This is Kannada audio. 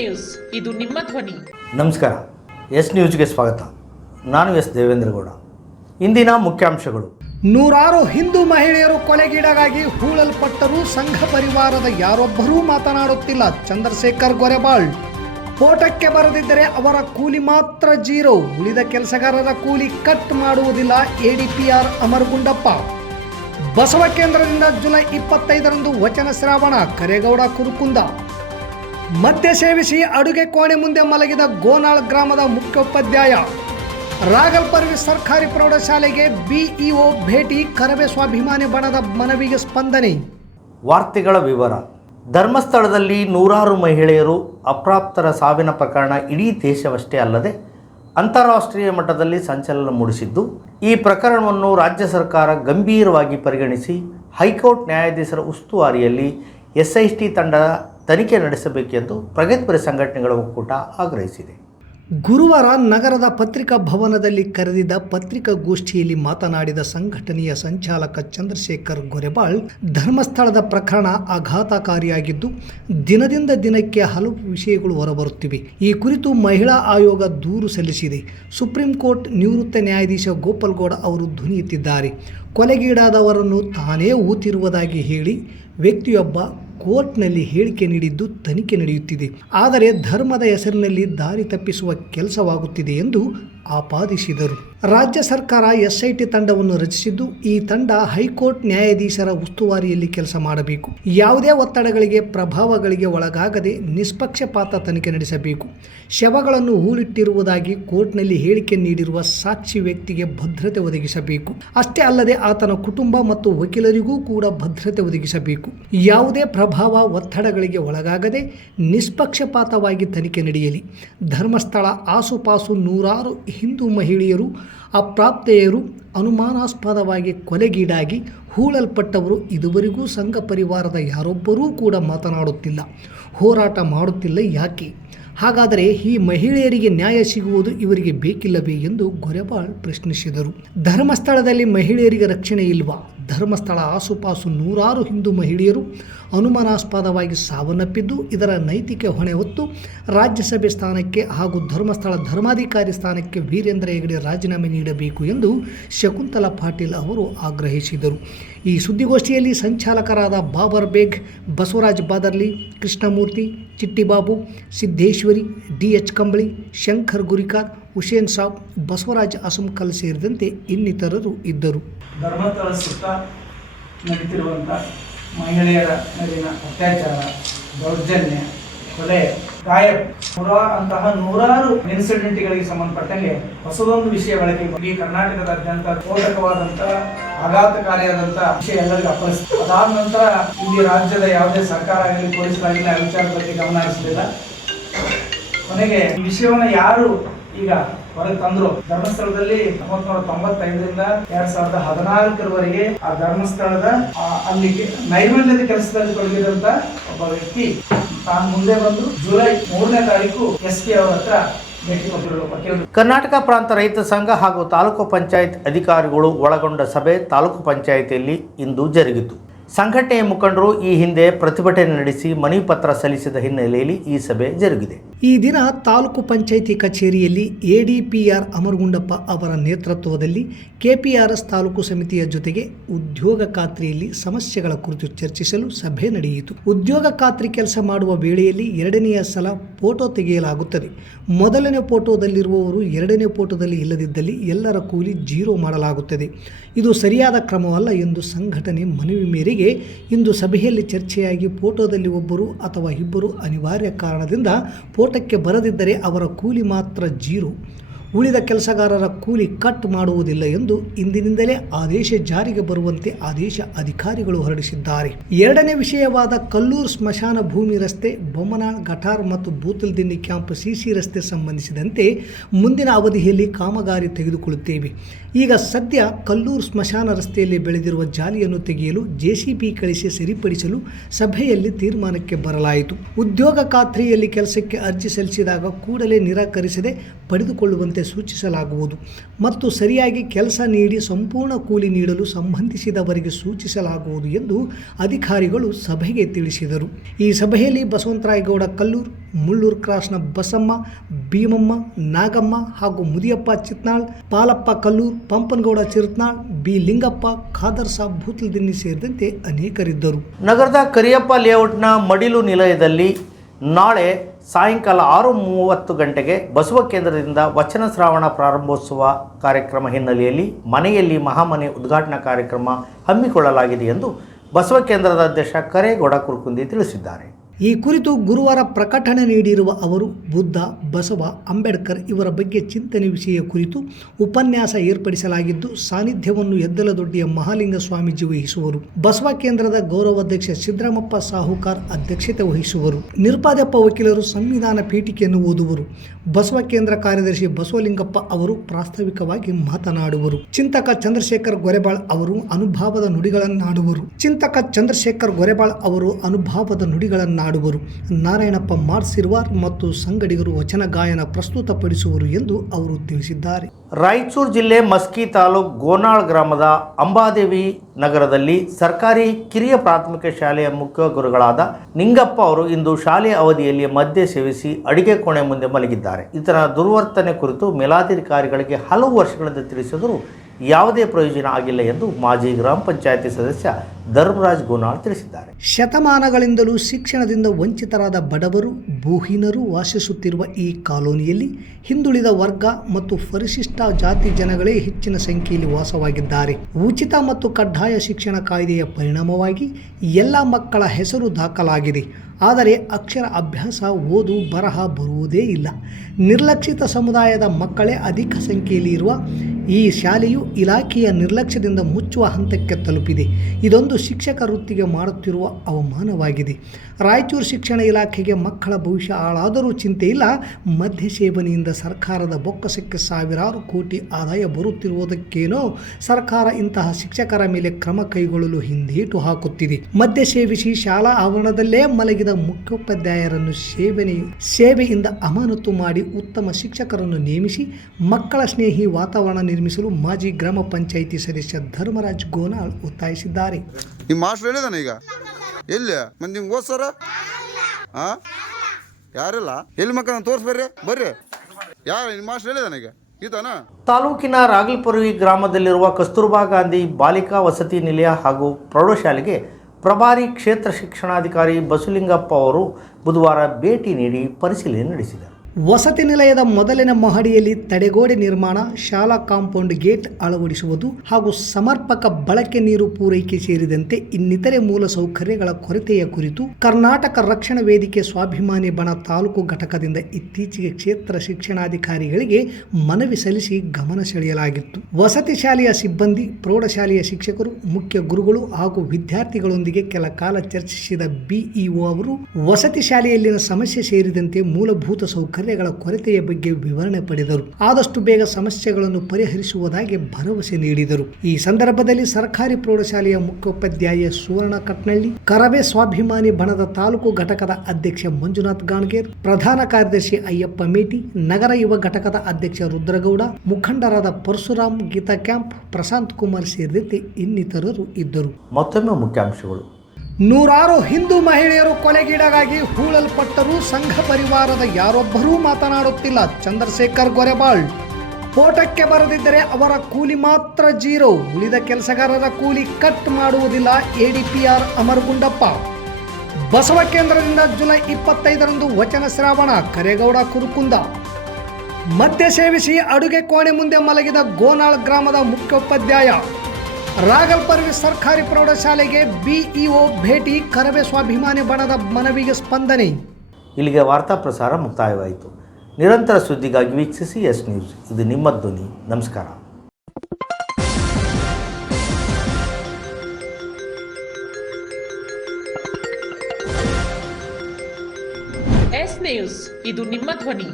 ನ್ಯೂಸ್. ಇದು ನಿಮ್ಮ ಧ್ವನಿ. ನಮಸ್ಕಾರ. ಎಸ್ ನ್ಯೂಸ್ಗೆ ಸ್ವಾಗತ. ನಾನು ಎಸ್ ದೇವೇಂದ್ರಗೌಡ. ಇಂದಿನ ಮುಖ್ಯಾಂಶಗಳು. ನೂರಾರು ಹಿಂದೂ ಮಹಿಳೆಯರು ಕೊಲೆಗೀಡಾಗಿ ಹೂಳಲ್ಪಟ್ಟರೂ ಸಂಘ ಪರಿವಾರದ ಯಾರೊಬ್ಬರೂ ಮಾತನಾಡುತ್ತಿಲ್ಲ. ಚಂದ್ರಶೇಖರ್ ಗೊರೆಬಾಳ್. ಫೋಟಕ್ಕೆ ಬರದಿದ್ದರೆ ಅವರ ಕೂಲಿ ಮಾತ್ರ ಜೀರೋ. ಉಳಿದ ಕೆಲಸಗಾರರ ಕೂಲಿ ಕಟ್ ಮಾಡುವುದಿಲ್ಲ ಎಡಿಪಿಆರ್ ಅಮರಗುಂಡಪ್ಪ. ಬಸವ ಕೇಂದ್ರದಿಂದ ಜುಲೈ ಇಪ್ಪತ್ತೈದರಂದು ವಚನ ಶ್ರಾವಣ ಕರೇಗೌಡ ಕುರುಕುಂದ. ಮದ್ಯ ಸೇವಿಸಿ ಅಡುಗೆ ಕೋಣೆ ಮುಂದೆ ಮಲಗಿದ ಗೋನಾಳ್ ಗ್ರಾಮದ ಮುಖ್ಯೋಪಾಧ್ಯಾಯ. ರಾಗಲ್ಪರ್ವಿ ಸರ್ಕಾರಿ ಪ್ರೌಢಶಾಲೆಗೆ ಬಿಇಒ ಭೇಟಿ, ಕರವೇ ಸ್ವಾಭಿಮಾನಿ ಬಣದ ಮನವಿಗೆ ಸ್ಪಂದನೆ. ವಾರ್ತೆಗಳ ವಿವರ. ಧರ್ಮಸ್ಥಳದಲ್ಲಿ ನೂರಾರು ಮಹಿಳೆಯರು ಅಪ್ರಾಪ್ತರ ಸಾವಿನ ಪ್ರಕರಣ ಇಡೀ ದೇಶವಷ್ಟೇ ಅಲ್ಲದೆ ಅಂತಾರಾಷ್ಟ್ರೀಯ ಮಟ್ಟದಲ್ಲಿ ಸಂಚಲನ ಮೂಡಿಸಿದ್ದು, ಈ ಪ್ರಕರಣವನ್ನು ರಾಜ್ಯ ಸರ್ಕಾರ ಗಂಭೀರವಾಗಿ ಪರಿಗಣಿಸಿ ಹೈಕೋರ್ಟ್ ನ್ಯಾಯಾಧೀಶರ ಉಸ್ತುವಾರಿಯಲ್ಲಿ ಎಸ್ಐಟಿ ತಂಡ ತನಿಖೆ ನಡೆಸಬೇಕೆಂದು ಪ್ರಗತಿಪರ ಸಂಘಟನೆಗಳ ಒಕ್ಕೂಟ ಆಗ್ರಹಿಸಿದೆ. ಗುರುವಾರ ನಗರದ ಪತ್ರಿಕಾ ಭವನದಲ್ಲಿ ಕರೆದಿದ್ದ ಪತ್ರಿಕಾಗೋಷ್ಠಿಯಲ್ಲಿ ಮಾತನಾಡಿದ ಸಂಘಟನೆಯ ಸಂಚಾಲಕ ಚಂದ್ರಶೇಖರ್ ಗೊರೆಬಾಳ್, ಧರ್ಮಸ್ಥಳದ ಪ್ರಕರಣ ಆಘಾತಕಾರಿಯಾಗಿದ್ದು, ದಿನದಿಂದ ದಿನಕ್ಕೆ ಹಲವು ವಿಷಯಗಳು ಹೊರಬರುತ್ತಿವೆ. ಈ ಕುರಿತು ಮಹಿಳಾ ಆಯೋಗ ದೂರು ಸಲ್ಲಿಸಿದೆ. ಸುಪ್ರೀಂ ಕೋರ್ಟ್ ನಿವೃತ್ತ ನ್ಯಾಯಾಧೀಶ ಗೋಪಾಲ್ಗೌಡ ಅವರು ಧ್ವನಿ ಕೊಲೆಗೀಡಾದವರನ್ನು ತಾನೇ ಊತಿರುವುದಾಗಿ ಹೇಳಿ ವ್ಯಕ್ತಿಯೊಬ್ಬ ಕೋರ್ಟ್ನಲ್ಲಿ ಹೇಳಿಕೆ ನೀಡಿದ್ದು ತನಿಖೆ ನಡೆಯುತ್ತಿದೆ. ಆದರೆ ಧರ್ಮದ ಹೆಸರಿನಲ್ಲಿ ದಾರಿ ತಪ್ಪಿಸುವ ಕೆಲಸವಾಗುತ್ತಿದೆ ಎಂದು ಆಪಾದಿಸಿದರು. ರಾಜ್ಯ ಸರ್ಕಾರ ಎಸ್ಐಟಿ ತಂಡವನ್ನು ರಚಿಸಿದ್ದು, ಈ ತಂಡ ಹೈಕೋರ್ಟ್ ನ್ಯಾಯಾಧೀಶರ ಉಸ್ತುವಾರಿಯಲ್ಲಿ ಕೆಲಸ ಮಾಡಬೇಕು. ಯಾವುದೇ ಒತ್ತಡಗಳಿಗೆ, ಪ್ರಭಾವಗಳಿಗೆ ಒಳಗಾಗದೆ ನಿಷ್ಪಕ್ಷಪಾತ ತನಿಖೆ ನಡೆಸಬೇಕು. ಶವಗಳನ್ನು ಹೂಳಿಟ್ಟಿರುವುದಾಗಿ ಕೋರ್ಟ್ನಲ್ಲಿ ಹೇಳಿಕೆ ನೀಡಿರುವ ಸಾಕ್ಷಿ ವ್ಯಕ್ತಿಗೆ ಭದ್ರತೆ ಒದಗಿಸಬೇಕು. ಅಷ್ಟೇ ಅಲ್ಲದೆ ಆತನ ಕುಟುಂಬ ಮತ್ತು ವಕೀಲರಿಗೂ ಕೂಡ ಭದ್ರತೆ ಒದಗಿಸಬೇಕು. ಯಾವುದೇ ಪ್ರಭಾವ, ಒತ್ತಡಗಳಿಗೆ ಒಳಗಾಗದೆ ನಿಷ್ಪಕ್ಷಪಾತವಾಗಿ ತನಿಖೆ ನಡೆಯಲಿ. ಧರ್ಮಸ್ಥಳ ಆಸುಪಾಸು ನೂರಾರು ಹಿಂದೂ ಮಹಿಳೆಯರು, ಅಪ್ರಾಪ್ತೆಯರು ಅನುಮಾನಾಸ್ಪದವಾಗಿ ಕೊಲೆಗೀಡಾಗಿ ಹೂಳಲ್ಪಟ್ಟವರು ಇದುವರೆಗೂ ಸಂಘ ಪರಿವಾರದ ಯಾರೊಬ್ಬರೂ ಕೂಡ ಮಾತನಾಡುತ್ತಿಲ್ಲ. ಹೋರಾಟ ಮಾಡುತ್ತಿಲ್ಲ ಯಾಕೆ? ಹಾಗಾದರೆ ಈ ಮಹಿಳೆಯರಿಗೆ ನ್ಯಾಯ ಸಿಗುವುದು ಇವರಿಗೆ ಬೇಕಿಲ್ಲವೇ ಎಂದು ಗೊರೆಬಾಳ್ ಪ್ರಶ್ನಿಸಿದರು. ಧರ್ಮಸ್ಥಳದಲ್ಲಿ ಮಹಿಳೆಯರಿಗೆ ರಕ್ಷಣೆ ಇಲ್ವಾ? ಧರ್ಮಸ್ಥಳ ಆಸುಪಾಸು ನೂರಾರು ಹಿಂದೂ ಮಹಿಳೆಯರು ಅನುಮಾನಾಸ್ಪದವಾಗಿ ಸಾವನ್ನಪ್ಪಿದ್ದು, ಇದರ ನೈತಿಕ ಹೊಣೆ ಹೊತ್ತು ರಾಜ್ಯಸಭೆ ಸ್ಥಾನಕ್ಕೆ ಹಾಗೂ ಧರ್ಮಸ್ಥಳ ಧರ್ಮಾಧಿಕಾರಿ ಸ್ಥಾನಕ್ಕೆ ವೀರೇಂದ್ರ ಹೆಗಡೆ ರಾಜೀನಾಮೆ ನೀಡಬೇಕು ಎಂದು ಶಕುಂತಲಾ ಪಾಟೀಲ್ ಅವರು ಆಗ್ರಹಿಸಿದರು. ಈ ಸುದ್ದಿಗೋಷ್ಠಿಯಲ್ಲಿ ಸಂಚಾಲಕರಾದ ಬಾಬರ್ ಬೇಗ್, ಬಸವರಾಜ್ ಬಾದರ್ಲಿ, ಕೃಷ್ಣಮೂರ್ತಿ, ಚಿಟ್ಟಿಬಾಬು, ಸಿದ್ದೇಶ್ವರಿ, ಡಿ ಎಚ್ ಕಂಬಳಿ, ಶಂಕರ್ ಗುರಿಕಾರ್ ಹುಸೇನ್ ಸಾಬ್, ಬಸವರಾಜ್ ಅಸುಮ್ಕಲ್ ಸೇರಿದಂತೆ ಇನ್ನಿತರರು ಇದ್ದರು. ಧರ್ಮಸ್ಥಳ ಸುತ್ತ ನಡೀತಿರುವಂಥ ಮಹಿಳೆಯರ ಮೇಲಿನ ಅತ್ಯಾಚಾರ, ದೌರ್ಜನ್ಯ, ಕೊಲೆ ಗಾಯ ಅಂತಹ ನೂರಾರು ಇನ್ಸಿಡೆಂಟ್ಗಳಿಗೆ ಸಂಬಂಧಪಟ್ಟಂಗೆ ಹೊಸದೊಂದು ವಿಷಯ ಬೆಳಕಿಗೆ ಇಡೀ ಕರ್ನಾಟಕದಾದ್ಯಂತ ಸ್ಫೋಟಕವಾದಂತಹ ಆಘಾತಕಾರಿಯಾದಂತಹ ವಿಷಯ ಎಲ್ಲರಿಗೂ ಅಪ್ಪಳಿಸಿದೆ ಅದಾದ ನಂತರ ಇಲ್ಲಿ ರಾಜ್ಯದ ಯಾವುದೇ ಸರ್ಕಾರ ಆಗಲಿ, ಪೊಲೀಸರಾಗಲಿ, ಆ ವಿಚಾರದಲ್ಲಿ ಗಮನ ಹರಿಸಲಿಲ್ಲ ಕೊನೆಗೆ ಈ ವಿಷಯವನ್ನು ಯಾರು ಈಗ ಹೊರಗೆ ತಂದ್ರು. ಧರ್ಮಸ್ಥಳದಲ್ಲಿ ಹತ್ತೊಂಬತ್ ನೂರ ತೊಂಬತ್ತೈದರಿಂದ ಎರಡ್ ಸಾವಿರದ ಹದಿನಾಲ್ಕರವರೆಗೆ ಆ ಧರ್ಮಸ್ಥಳದ ಅಲ್ಲಿ ನೈರ್ಮಲ್ಯದ ಕೆಲಸದಲ್ಲಿ ತೊಡಗಿದಂತ ಒಬ್ಬ ವ್ಯಕ್ತಿ. ತಾನು ಮುಂದೆ ಬಂದು ಜುಲೈ ಮೂರನೇ ತಾರೀಕು ಎಸ್ ಪಿ ಅವರ ಹತ್ರ ಕರ್ನಾಟಕ ಪ್ರಾಂತ ರೈತ ಸಂಘ ಹಾಗೂ ತಾಲೂಕು ಪಂಚಾಯತ್ ಅಧಿಕಾರಿಗಳು ಒಳಗೊಂಡ ಸಭೆ ತಾಲೂಕು ಪಂಚಾಯಿತಿಯಲ್ಲಿ ಇಂದು ಜರುಗಿತು. ಸಂಘಟನೆಯ ಮುಖಂಡರು ಈ ಹಿಂದೆ ಪ್ರತಿಭಟನೆ ನಡೆಸಿ ಮನವಿ ಪತ್ರ ಸಲ್ಲಿಸಿದ ಹಿನ್ನೆಲೆಯಲ್ಲಿ ಈ ಸಭೆ ಜರುಗಿದೆ. ಈ ದಿನ ತಾಲೂಕು ಪಂಚಾಯಿತಿ ಕಚೇರಿಯಲ್ಲಿ ಎಡಿಪಿಆರ್ ಅಮರಗುಂಡಪ್ಪ ಅವರ ನೇತೃತ್ವದಲ್ಲಿ ಕೆಪಿಆರ್ಎಸ್ ತಾಲೂಕು ಸಮಿತಿಯ ಜೊತೆಗೆ ಉದ್ಯೋಗ ಖಾತ್ರಿಯಲ್ಲಿ ಸಮಸ್ಯೆಗಳ ಕುರಿತು ಚರ್ಚಿಸಲು ಸಭೆ ನಡೆಯಿತು. ಉದ್ಯೋಗ ಖಾತ್ರಿ ಕೆಲಸ ಮಾಡುವ ವೇಳೆಯಲ್ಲಿ ಎರಡನೆಯ ಸಲ ಫೋಟೋ ತೆಗೆಯಲಾಗುತ್ತದೆ. ಮೊದಲನೇ ಫೋಟೋದಲ್ಲಿರುವವರು ಎರಡನೇ ಫೋಟೋದಲ್ಲಿ ಇಲ್ಲದಿದ್ದಲ್ಲಿ ಎಲ್ಲರ ಕೂಲಿ ಜೀರೋ ಮಾಡಲಾಗುತ್ತದೆ. ಇದು ಸರಿಯಾದ ಕ್ರಮವಲ್ಲ ಎಂದು ಸಂಘಟನೆ ಮನವಿ ಮೇರೆಗೆ ಇಂದು ಸಭೆಯಲ್ಲಿ ಚರ್ಚೆಯಾಗಿ ಫೋಟೋದಲ್ಲಿ ಒಬ್ಬರು ಅಥವಾ ಇಬ್ಬರು ಅನಿವಾರ್ಯ ಕಾರಣದಿಂದ ಫೋಟೋಕ್ಕೆ ಬರದಿದ್ದರೆ ಅವರ ಕೂಲಿ ಮಾತ್ರ ಜೀರೋ. ಉಳಿದ ಕೆಲಸಗಾರರ ಕೂಲಿ ಕಟ್ ಮಾಡುವುದಿಲ್ಲ ಎಂದು ಇಂದಿನಿಂದಲೇ ಆದೇಶ ಜಾರಿಗೆ ಬರುವಂತೆ ಆದೇಶ ಅಧಿಕಾರಿಗಳು ಹೊರಡಿಸಿದ್ದಾರೆ. ಎರಡನೇ ವಿಷಯವಾದ ಕಲ್ಲೂರು ಸ್ಮಶಾನ ಭೂಮಿ ರಸ್ತೆ ಬೊಮ್ಮನಾಳ್ ಗಟಾರ್ ಮತ್ತು ಬೂತಲ್ದಿನ್ನಿ ಕ್ಯಾಂಪ್ ಸಿಸಿ ರಸ್ತೆ ಸಂಬಂಧಿಸಿದಂತೆ ಮುಂದಿನ ಅವಧಿಯಲ್ಲಿ ಕಾಮಗಾರಿ ತೆಗೆದುಕೊಳ್ಳುತ್ತೇವೆ. ಈಗ ಸದ್ಯ ಕಲ್ಲೂರು ಸ್ಮಶಾನ ರಸ್ತೆಯಲ್ಲಿ ಬೆಳೆದಿರುವ ಜಾಲಿಯನ್ನು ತೆಗೆಯಲು ಜೆಸಿಬಿ ಕಳಿಸಿ ಸರಿಪಡಿಸಲು ಸಭೆಯಲ್ಲಿ ತೀರ್ಮಾನಕ್ಕೆ ಬರಲಾಯಿತು. ಉದ್ಯೋಗ ಖಾತ್ರಿಯಲ್ಲಿ ಕೆಲಸಕ್ಕೆ ಅರ್ಜಿ ಸಲ್ಲಿಸಿದಾಗ ಕೂಡಲೇ ನಿರಾಕರಿಸದೆ ಪಡೆದುಕೊಳ್ಳುವಂತೆ ಮಾಡುವಂತೆ ಸೂಚಿಸಲಾಗುವುದು ಮತ್ತು ಸರಿಯಾಗಿ ಕೆಲಸ ನೀಡಿ ಸಂಪೂರ್ಣ ಕೂಲಿ ನೀಡಲು ಸಂಬಂಧಿಸಿದವರಿಗೆ ಸೂಚಿಸಲಾಗುವುದು ಎಂದು ಅಧಿಕಾರಿಗಳು ಸಭೆಗೆ ತಿಳಿಸಿದರು. ಈ ಸಭೆಯಲ್ಲಿ ಬಸವಂತರಾಯಗೌಡ ಕಲ್ಲೂರ್, ಮುಳ್ಳೂರು ಕ್ರಾಸ್ನ ಬಸಮ್ಮ, ಭೀಮಮ್ಮ, ನಾಗಮ್ಮ ಹಾಗೂ ಮುದಿಯಪ್ಪ ಚಿತ್ನಾಳ್, ಪಾಲಪ್ಪ ಕಲ್ಲೂರು, ಪಂಪನಗೌಡ ಚಿರತ್ನಾಳ್ ಬಿ. ಲಿಂಗಪ್ಪ, ಖಾದರ್ ಸಾಬ್ ಭೂತಲ್ದಿನ್ನಿ ಸೇರಿದಂತೆ ಅನೇಕರಿದ್ದರು. ನಗರದ ಕರಿಯಪ್ಪ ಲೇಔಟ್ನ ಮಡಿಲು ನಿಲಯದಲ್ಲಿ ನಾಳೆ ಸಾಯಂಕಾಲ ಆರು ಮೂವತ್ತು ಗಂಟೆಗೆ ಬಸವ ಕೇಂದ್ರದಿಂದ ವಚನ ಶ್ರಾವಣ ಪ್ರಾರಂಭೋತ್ಸವ ಕಾರ್ಯಕ್ರಮ ಹಿನ್ನೆಲೆಯಲ್ಲಿ ಮನೆಯಲ್ಲಿ ಮಹಾಮನೆ ಉದ್ಘಾಟನಾ ಕಾರ್ಯಕ್ರಮ ಹಮ್ಮಿಕೊಳ್ಳಲಾಗಿದೆ ಎಂದು ಬಸವ ಕೇಂದ್ರದ ಅಧ್ಯಕ್ಷ ಕರೇಗೌಡ ಕುರುಕುಂದಿ ತಿಳಿಸಿದ್ದಾರೆ. ಈ ಕುರಿತು ಗುರುವಾರ ಪ್ರಕಟಣೆ ನೀಡಿರುವ ಅವರು, ಬುದ್ಧ, ಬಸವ, ಅಂಬೇಡ್ಕರ್ ಇವರ ಬಗ್ಗೆ ಚಿಂತನೆ ವಿಷಯ ಕುರಿತು ಉಪನ್ಯಾಸ ಏರ್ಪಡಿಸಲಾಗಿದ್ದು, ಸಾನ್ನಿಧ್ಯವನ್ನು ಎದ್ದಲದೊಡ್ಡಿಯ ಮಹಾಲಿಂಗ ಸ್ವಾಮೀಜಿ ವಹಿಸುವರು. ಬಸವ ಕೇಂದ್ರದ ಗೌರವಾಧ್ಯಕ್ಷ ಸಿದ್ದರಾಮಪ್ಪ ಸಾಹುಕಾರ್ ಅಧ್ಯಕ್ಷತೆ ವಹಿಸುವರು. ನಿರ್ಪಾದಪ್ಪ ವಕೀಲರು ಸಂವಿಧಾನ ಪೀಠಿಕೆಯನ್ನು ಓದುವರು. ಬಸವ ಕೇಂದ್ರ ಕಾರ್ಯದರ್ಶಿ ಬಸವಲಿಂಗಪ್ಪ ಅವರು ಪ್ರಾಸ್ತಾವಿಕವಾಗಿ ಮಾತನಾಡುವರು. ಚಿಂತಕ ಚಂದ್ರಶೇಖರ್ ಗೊರೆಬಾಳ್ ಅವರು ಅನುಭಾವದ ನುಡಿಗಳನ್ನಾಡುವರು. ಚಿಂತಕ ಚಂದ್ರಶೇಖರ್ ಗೊರೆಬಾಳ್ ಅವರು ಅನುಭಾವದ ನುಡಿಗಳನ್ನಾಡುವರು ನಾರಾಯಣಪ್ಪ ಮಾರ್ಸಿರ್ವಾರ್ ಮತ್ತು ಸಂಗಡಿಗರು ವಚನ ಗಾಯನ ಪ್ರಸ್ತುತಪಡಿಸುವರು ಎಂದು ಅವರು ತಿಳಿಸಿದ್ದಾರೆ. ರಾಯಚೂರು ಜಿಲ್ಲೆ ಮಸ್ಕಿ ತಾಲೂಕು ಗೋನಾಳ್ ಗ್ರಾಮದ ಅಂಬಾದೇವಿ ನಗರದಲ್ಲಿ ಸರ್ಕಾರಿ ಕಿರಿಯ ಪ್ರಾಥಮಿಕ ಶಾಲೆಯ ಮುಖ್ಯ ಗುರುಗಳಾದ ನಿಂಗಪ್ಪ ಅವರು ಇಂದು ಶಾಲೆಯ ಅವಧಿಯಲ್ಲಿ ಮದ್ಯ ಸೇವಿಸಿ ಅಡಿಗೆ ಕೋಣೆ ಮುಂದೆ ಮಲಗಿದ್ದಾರೆ. ಇತರ ದುರ್ವರ್ತನೆ ಕುರಿತು ಮೇಲಾಧಿಕಾರಿಗಳಿಗೆ ಹಲವು ವರ್ಷಗಳಿಂದ ತಿಳಿಸಿದರೂ ಯಾವುದೇ ಪ್ರಯೋಜನ ಆಗಿಲ್ಲ ಎಂದು ಮಾಜಿ ಗ್ರಾಮ ಪಂಚಾಯತಿ ಸದಸ್ಯ ಧರ್ಮರಾಜ್ ಗೋನಾಳ್ ತಿಳಿಸಿದ್ದಾರೆ. ಶತಮಾನಗಳಿಂದಲೂ ಶಿಕ್ಷಣದಿಂದ ವಂಚಿತರಾದ ಬಡವರು, ಭೂಹೀನರು ವಾಸಿಸುತ್ತಿರುವ ಈ ಕಾಲೋನಿಯಲ್ಲಿ ಹಿಂದುಳಿದ ವರ್ಗ ಮತ್ತು ಪರಿಶಿಷ್ಟ ಜಾತಿ ಜನಗಳೇ ಹೆಚ್ಚಿನ ಸಂಖ್ಯೆಯಲ್ಲಿ ವಾಸವಾಗಿದ್ದಾರೆ. ಉಚಿತ ಮತ್ತು ಕಡ್ಡಾಯ ಶಿಕ್ಷಣ ಕಾಯ್ದೆಯ ಪರಿಣಾಮವಾಗಿ ಎಲ್ಲ ಮಕ್ಕಳ ಹೆಸರು ದಾಖಲಾಗಿದೆ. ಆದರೆ ಅಕ್ಷರ ಅಭ್ಯಾಸ, ಓದು, ಬರಹ ಬರುವುದೇ ಇಲ್ಲ. ನಿರ್ಲಕ್ಷಿತ ಸಮುದಾಯದ ಮಕ್ಕಳೇ ಅಧಿಕ ಸಂಖ್ಯೆಯಲ್ಲಿ ಇರುವ ಈ ಶಾಲೆಯು ಇಲಾಖೆಯ ನಿರ್ಲಕ್ಷ್ಯದಿಂದ ಮುಚ್ಚುವ ಹಂತಕ್ಕೆ ತಲುಪಿದೆ. ಇದೊಂದು ಶಿಕ್ಷಕ ವೃತ್ತಿಗೆ ಮಾಡುತ್ತಿರುವ ಅವಮಾನವಾಗಿದೆ. ರಾಯಚೂರು ಶಿಕ್ಷಣ ಇಲಾಖೆಗೆ ಮಕ್ಕಳ ಭವಿಷ್ಯ ಹಾಳಾದರೂ ಚಿಂತೆ ಇಲ್ಲ. ಮದ್ಯ ಸೇವನೆಯಿಂದ ಸರ್ಕಾರದ ಬೊಕ್ಕಸಕ್ಕೆ ಸಾವಿರಾರು ಕೋಟಿ ಆದಾಯ ಬರುತ್ತಿರುವುದಕ್ಕೇನೋ ಸರ್ಕಾರ ಇಂತಹ ಶಿಕ್ಷಕರ ಮೇಲೆ ಕ್ರಮ ಕೈಗೊಳ್ಳಲು ಹಿಂದೇಟು ಹಾಕುತ್ತಿದೆ. ಮದ್ಯ ಸೇವಿಸಿ ಶಾಲಾ ಆವರಣದಲ್ಲೇ ಮಲಗಿದ ಮುಖ್ಯೋಪಾಧ್ಯಾಯರನ್ನು ಸೇವನೆ, ಸೇವೆಯಿಂದ ಅಮಾನತು ಮಾಡಿ ಉತ್ತಮ ಶಿಕ್ಷಕರನ್ನು ನೇಮಿಸಿ ಮಕ್ಕಳ ಸ್ನೇಹಿ ವಾತಾವರಣ ನಿರ್ಮಿಸಲು ಮಾಜಿ ಗ್ರಾಮ ಪಂಚಾಯಿತಿ ಸದಸ್ಯ ಧರ್ಮರಾಜ್ ಗೋನಾಳ್ ಒತ್ತಾಯಿಸಿದ್ದಾರೆ. ನಿಮ್ಮ ಮಾಸ್ಟರ್ ಹೇಳಿದಾನೆ ಈಗ? ಎಲ್ಲಿ? ಮತ್ತೆ ನಿಮ್ಗೆ ಓದ್ಸಾರ? ಹಾಂ ಯಾರಿಲ್ಲ? ಎಲ್ಲಿ ಮಕ್ಕಳನ್ನ ತೋರ್ಸ್ ತೋರಿಸ್ಬರ್ರಿ ಬರ್ರಿ. ಯಾರು ನಿಮ್ಮ ಮಾಸ್ಟರ್ ಹೇಳಿದಾನೆ ಈಗ? ಈತಾನ? ತಾಲೂಕಿನ ರಾಗಲ್ಪುರವಿ ಗ್ರಾಮದಲ್ಲಿರುವ ಕಸ್ತೂರ್ಬಾ ಗಾಂಧಿ ಬಾಲಿಕಾ ವಸತಿ ನಿಲಯ ಹಾಗೂ ಪ್ರೌಢಶಾಲೆಗೆ ಪ್ರಭಾರಿ ಕ್ಷೇತ್ರ ಶಿಕ್ಷಣಾಧಿಕಾರಿ ಬಸುಲಿಂಗಪ್ಪ ಅವರು ಬುಧವಾರ ಭೇಟಿ ನೀಡಿ ಪರಿಶೀಲನೆ ನಡೆಸಿದರು. ವಸತಿ ನಿಲಯದ ಮೊದಲಿನ ಮಹಡಿಯಲ್ಲಿ ತಡೆಗೋಡೆ ನಿರ್ಮಾಣ, ಶಾಲಾ ಕಾಂಪೌಂಡ್ ಗೇಟ್ ಅಳವಡಿಸುವುದು ಹಾಗೂ ಸಮರ್ಪಕ ಬಳಕೆ ನೀರು ಪೂರೈಕೆ ಸೇರಿದಂತೆ ಇನ್ನಿತರೆ ಮೂಲ ಸೌಕರ್ಯಗಳ ಕೊರತೆಯ ಕುರಿತು ಕರ್ನಾಟಕ ರಕ್ಷಣಾ ವೇದಿಕೆ ಸ್ವಾಭಿಮಾನಿ ಬಣ ತಾಲೂಕು ಘಟಕದಿಂದ ಇತ್ತೀಚೆಗೆ ಕ್ಷೇತ್ರ ಶಿಕ್ಷಣಾಧಿಕಾರಿಗಳಿಗೆ ಮನವಿ ಸಲ್ಲಿಸಿ ಗಮನ ಸೆಳೆಯಲಾಗಿತ್ತು. ವಸತಿ ಶಾಲೆಯ ಸಿಬ್ಬಂದಿ, ಪ್ರೌಢಶಾಲೆಯ ಶಿಕ್ಷಕರು, ಮುಖ್ಯ ಗುರುಗಳು ಹಾಗೂ ವಿದ್ಯಾರ್ಥಿಗಳೊಂದಿಗೆ ಕೆಲ ಕಾಲ ಚರ್ಚಿಸಿದ ಬಿಇಒ ಅವರು, ವಸತಿ ಶಾಲೆಯಲ್ಲಿನ ಸಮಸ್ಯೆ ಸೇರಿದಂತೆ ಮೂಲಭೂತ ಸೌಕರ್ಯಗಳ ಕೊರತೆಯ ಬಗ್ಗೆ ವಿವರಣೆ ಪಡೆದರು. ಆದಷ್ಟು ಬೇಗ ಸಮಸ್ಯೆಗಳನ್ನು ಪರಿಹರಿಸುವುದಾಗಿ ಭರವಸೆ ನೀಡಿದರು. ಈ ಸಂದರ್ಭದಲ್ಲಿ ಸರ್ಕಾರಿ ಪ್ರೌಢಶಾಲೆಯ ಮುಖ್ಯೋಪಾಧ್ಯಾಯ ಸುವರ್ಣ ಕಟ್ನಳ್ಳಿ, ಕರವೇ ಸ್ವಾಭಿಮಾನಿ ಬಣದ ತಾಲೂಕು ಘಟಕದ ಅಧ್ಯಕ್ಷ ಮಂಜುನಾಥ್ ಗಾಣ್ಗೇರ್, ಪ್ರಧಾನ ಕಾರ್ಯದರ್ಶಿ ಅಯ್ಯಪ್ಪ ಮೇಟಿ, ನಗರ ಯುವ ಘಟಕದ ಅಧ್ಯಕ್ಷ ರುದ್ರಗೌಡ, ಮುಖಂಡರಾದ ಪರಶುರಾಮ್, ಗೀತಾ ಕ್ಯಾಂಪ್, ಪ್ರಶಾಂತ್ ಕುಮಾರ್ ಸೇರಿದಂತೆ ಇನ್ನಿತರರು ಇದ್ದರು. ಮತ್ತೊಮ್ಮೆ ಮುಖ್ಯಾಂಶಗಳು. ನೂರಾರು ಹಿಂದೂ ಮಹಿಳೆಯರು ಕೊಲೆಗೀಡಾಗಿ ಹೂಳಲ್ಪಟ್ಟರೂ ಸಂಘ ಪರಿವಾರದ ಯಾರೊಬ್ಬರೂ ಮಾತನಾಡುತ್ತಿಲ್ಲ. ಚಂದ್ರಶೇಖರ್ ಗೊರೆಬಾಳ್. ಫೋಟಕ್ಕೆ ಬರದಿದ್ದರೆ ಅವರ ಕೂಲಿ ಮಾತ್ರ ಜೀರೋ. ಉಳಿದ ಕೆಲಸಗಾರರ ಕೂಲಿ ಕಟ್ ಮಾಡುವುದಿಲ್ಲ ಎಡಿಪಿಆರ್ ಅಮರಗುಂಡಪ್ಪ ಬಸವ ಕೇಂದ್ರದಿಂದ ಜುಲೈ ಇಪ್ಪತ್ತೈದರಂದು ವಚನ ಶ್ರಾವಣ, ಕರೇಗೌಡ ಕುರುಕುಂದ. ಮದ್ಯ ಸೇವಿಸಿ ಅಡುಗೆ ಕೋಣೆ ಮುಂದೆ ಮಲಗಿದ ಗೋನಾಳ್ ಗ್ರಾಮದ ಮುಖ್ಯೋಪಾಧ್ಯಾಯ. ರಾಗಲ್ಪರ್ವಿ ಸರ್ಕಾರಿ ಪ್ರೌಢಶಾಲೆಗೆ ಬಿಇಒ ಭೇಟಿ ಕರವೇ ಸ್ವಾಭಿಮಾನಿ ಬಣದ ಮನವಿಗೆ ಸ್ಪಂದನೆ. ಇಲ್ಲಿಗೆ ವಾರ್ತಾ ಪ್ರಸಾರ ಮುಕ್ತಾಯವಾಯಿತು. ನಿರಂತರ ಸುದ್ದಿಗಾಗಿ ವೀಕ್ಷಿಸಿ ಎಸ್ ನ್ಯೂಸ್. ಇದು ನಿಮ್ಮ ಧ್ವನಿ. ನಮಸ್ಕಾರ. S news. ಇದು ನಿಮ್ಮ ಧ್ವನಿ.